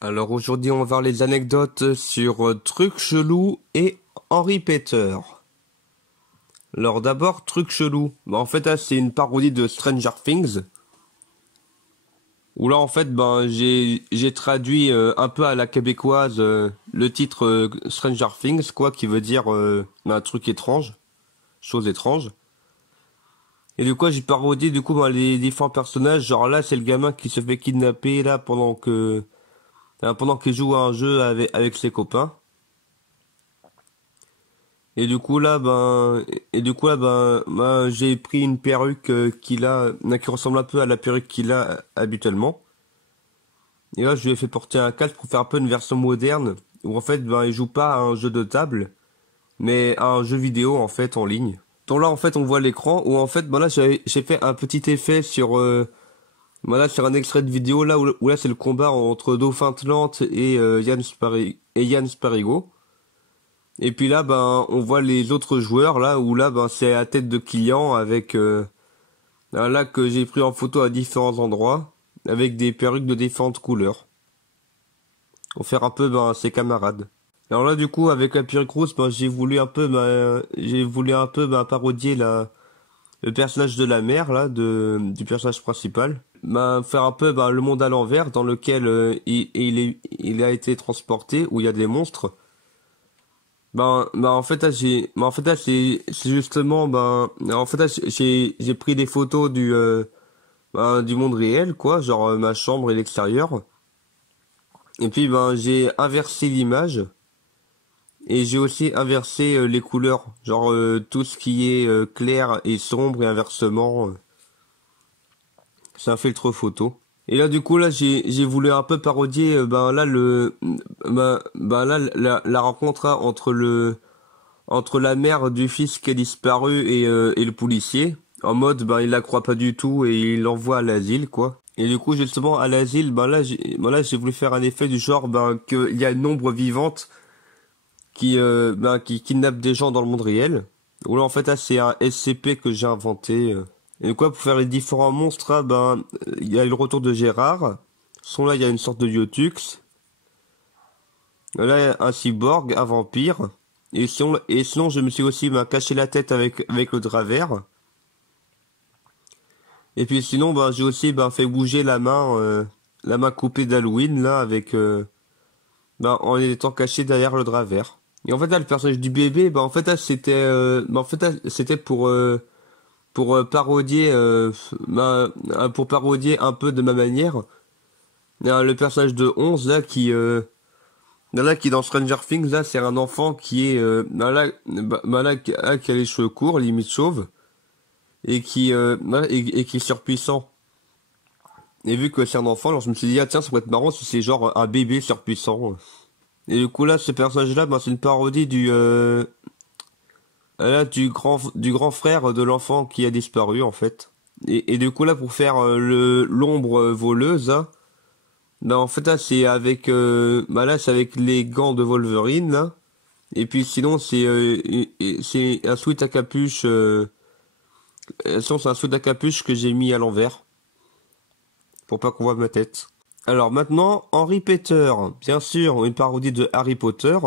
Alors aujourd'hui on va voir les anecdotes sur Truc Chelou et Henri Peter. Alors d'abord Truc Chelou. En fait là c'est une parodie de Stranger Things. Où là en fait j'ai traduit un peu à la québécoise le titre Stranger Things quoi qui veut dire un truc étrange, chose étrange. Et du coup j'ai parodié les différents personnages. Genre là c'est le gamin qui se fait kidnapper là pendant qu'il joue à un jeu avec ses copains. J'ai pris une perruque qui ressemble un peu à la perruque qu'il a habituellement. Et là, je lui ai fait porter un casque pour faire un peu une version moderne, où en fait, il joue pas à un jeu de table, mais à un jeu vidéo, en fait, en ligne. Donc là, en fait, on voit l'écran, où en fait, j'ai fait un petit effet sur un extrait de vidéo, où là, c'est le combat entre Dauphin Tlante et Yann Sparigo. Et puis là, on voit les autres joueurs là où là, c'est à tête de client avec un lac que j'ai pris en photo à différents endroits avec des perruques de différentes couleurs pour faire un peu ses camarades. Alors là, du coup, avec la perruque rousse, j'ai voulu un peu parodier le personnage de la mère là, du personnage principal. Faire un peu le monde à l'envers dans lequel il a été transporté où il y a des monstres. En fait, là, c'est justement, en fait, là, j'ai pris des photos du monde réel, quoi, genre ma chambre et l'extérieur. Et puis, j'ai inversé l'image et j'ai aussi inversé les couleurs, genre tout ce qui est clair et sombre et inversement, c'est un filtre photo. Et là, du coup, là, j'ai voulu un peu parodier, la rencontre hein, entre la mère du fils qui a disparu et le policier. En mode, il la croit pas du tout et il l'envoie à l'asile, quoi. Et du coup, justement, à l'asile, j'ai voulu faire un effet du genre, qu'il y a une ombre vivante qui kidnappe des gens dans le monde réel. Ou là, en fait, là, c'est un SCP que j'ai inventé. Et quoi, pour faire les différents monstres, là, il y a le retour de Gérard. Là, il y a une sorte de Liotux. Là, un cyborg, un vampire. Et sinon, je me suis aussi caché la tête avec le drap vert. Et puis sinon, j'ai aussi fait bouger la main coupée d'Halloween là en étant caché derrière le drap vert. Et en fait là, le personnage du bébé, c'était pour parodier un peu de ma manière. Le personnage de 11 là qui dans Stranger Things là, c'est un enfant qui est qui a les cheveux courts, limite chauve et qui est surpuissant. Et vu que c'est un enfant, alors je me suis dit ah tiens ça pourrait être marrant si c'est genre un bébé surpuissant. Et du coup là ce personnage là c'est une parodie du grand frère de l'enfant qui a disparu en fait. Et du coup là pour faire l'ombre voleuse hein, en fait là c'est avec les gants de Wolverine là. Et puis sinon c'est un sweat à capuche sinon c'est un sweat à capuche que j'ai mis à l'envers pour pas qu'on voit ma tête. Alors maintenant Henri Peter, bien sûr une parodie de Harry Potter.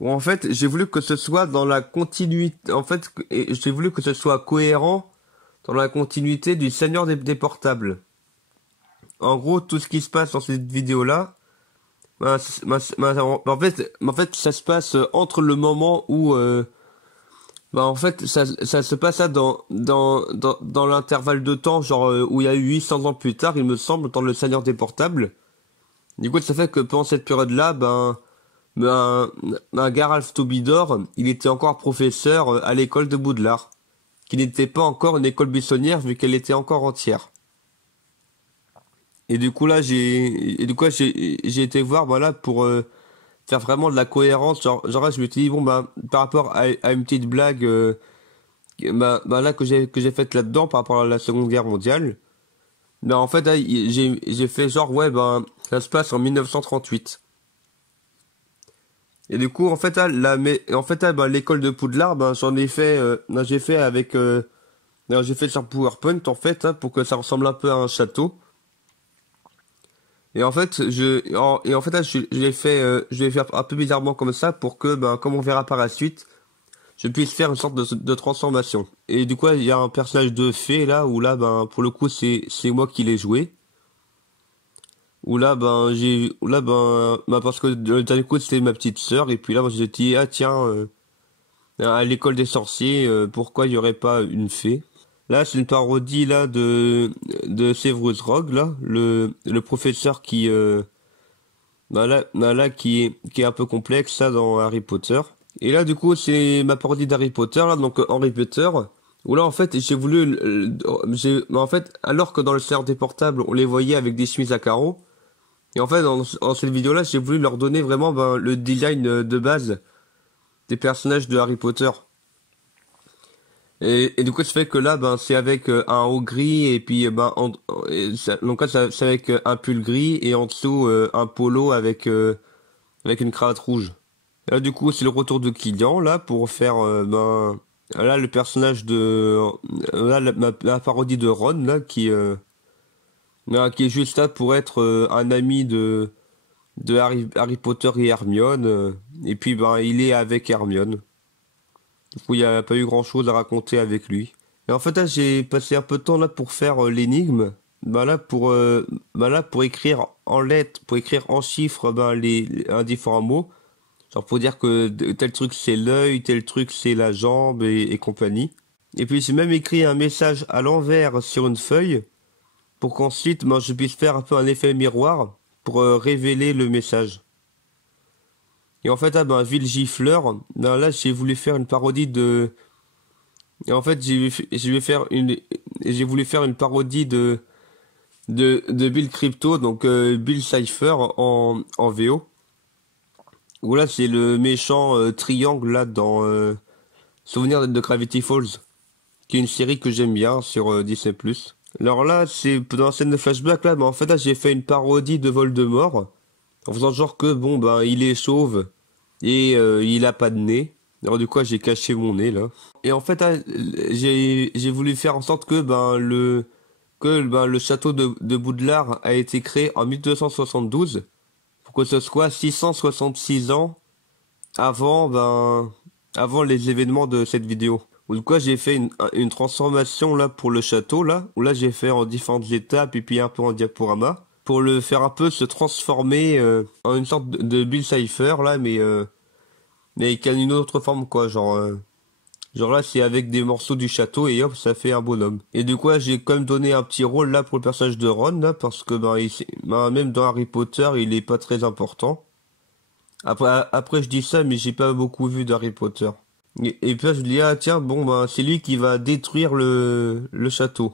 Où en fait j'ai voulu que ce soit dans la continuité, en fait j'ai voulu que ce soit cohérent dans la continuité du Seigneur des Portables. En gros tout ce qui se passe dans cette vidéo là, en fait ça se passe entre le moment où en fait ça se passe là dans l'intervalle de temps genre où il y a eu 800 ans plus tard il me semble dans le Seigneur des Portables. Du coup ça fait que pendant cette période là Garalth Tobidor, il était encore professeur à l'école de Poudlard, qui n'était pas encore une école buissonnière vu qu'elle était encore entière. Et du coup là j'ai été voir voilà pour faire vraiment de la cohérence genre là je me suis dit bon par rapport à une petite blague là que j'ai faite là-dedans par rapport à la Seconde Guerre mondiale. En fait là, j'ai fait genre ouais ça se passe en 1938. Et du coup, en fait, l'école de Poudlard, j'ai fait sur PowerPoint, en fait, hein, pour que ça ressemble un peu à un château. Et en fait, et en fait là, je l'ai fait un peu bizarrement comme ça pour que, ben, comme on verra par la suite, je puisse faire une sorte de transformation. Et du coup, il y a un personnage de fée là, où là, ben, pour le coup, c'est moi qui l'ai joué. Où là, ben, parce que le dernier coup, c'était ma petite sœur, et puis là, moi, j'ai dit, ah tiens, à l'école des sorciers, pourquoi il y aurait pas une fée? Là, c'est une parodie là de Severus Rogue là, le professeur qui qui est un peu complexe ça dans Harry Potter. Et là, du coup, c'est ma parodie d'Harry Potter là, donc Harry Potter. Où là, en fait, j'ai voulu, en fait, alors que dans le Seigneur des Portables, on les voyait avec des chemises à carreaux. Et en fait, dans cette vidéo-là, j'ai voulu leur donner vraiment ben, le design de base des personnages de Harry Potter. Et du coup, ça fait que là, ben, c'est avec un haut gris et puis ben, donc là, c'est avec un pull gris et en dessous un polo avec une cravate rouge. Et là, du coup, c'est le retour de Kylian là pour faire ben là le personnage de là la parodie de Ron là qui est juste là pour être un ami de Harry Potter et Hermione et puis ben il est avec Hermione. Du coup, il n'y a pas eu grand-chose à raconter avec lui. Et en fait, là, j'ai passé un peu de temps là pour faire l'énigme. Bah là, pour écrire en lettres, pour écrire en chiffres, ben, un différent mot. Genre pour dire que tel truc c'est l'œil, tel truc c'est la jambe et compagnie. Et puis j'ai même écrit un message à l'envers sur une feuille pour qu'ensuite ben, je puisse faire un peu un effet miroir pour révéler le message. Et en fait, ah ben, Gifleur, ben, là j'ai voulu faire une parodie de. Et en fait, j'ai voulu faire une parodie de Bill Crypto, donc Bill Cipher en VO. Où là, c'est le méchant triangle là dans Souvenir de Gravity Falls, qui est une série que j'aime bien sur Disney+. Alors là, c'est dans la scène de flashback là, mais en fait là, j'ai fait une parodie de Voldemort en faisant genre que bon ben il est chauve et il a pas de nez. Alors du coup, j'ai caché mon nez là. Et en fait, ah, j'ai voulu faire en sorte que le château de Poudlard a été créé en 1272 pour que ce soit 666 ans avant avant les événements de cette vidéo. Ou du coup, j'ai fait une transformation là pour le château là où là j'ai fait en différentes étapes et puis un peu en diaporama pour le faire un peu se transformer en une sorte de Bill Cipher là mais qui a une autre forme quoi genre là, c'est avec des morceaux du château et hop, ça fait un bonhomme. Et du coup, là, j'ai quand même donné un petit rôle là pour le personnage de Ron là, parce que ben, même dans Harry Potter, il est pas très important. Après, je dis ça, mais j'ai pas beaucoup vu d'Harry Potter. Et puis là, je dis ah tiens, bon ben, c'est lui qui va détruire le château.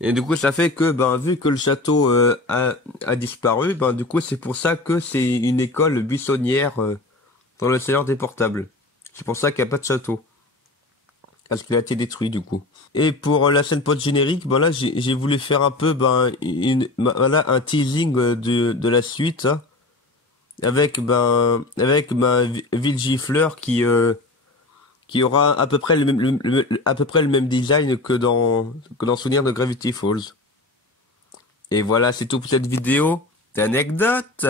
Et du coup, ça fait que ben, vu que le château a disparu, ben du coup, c'est pour ça que c'est une école buissonnière dans le Seigneur des Portables. C'est pour ça qu'il n'y a pas de château. Parce qu'il a été détruit du coup. Et pour la scène post-générique, ben là j'ai voulu faire un peu voilà un teasing de la suite hein, avec Vilgifleur qui aura à peu près à peu près le même design que dans Souvenir de Gravity Falls. Et voilà, c'est tout pour cette vidéo d'anecdotes.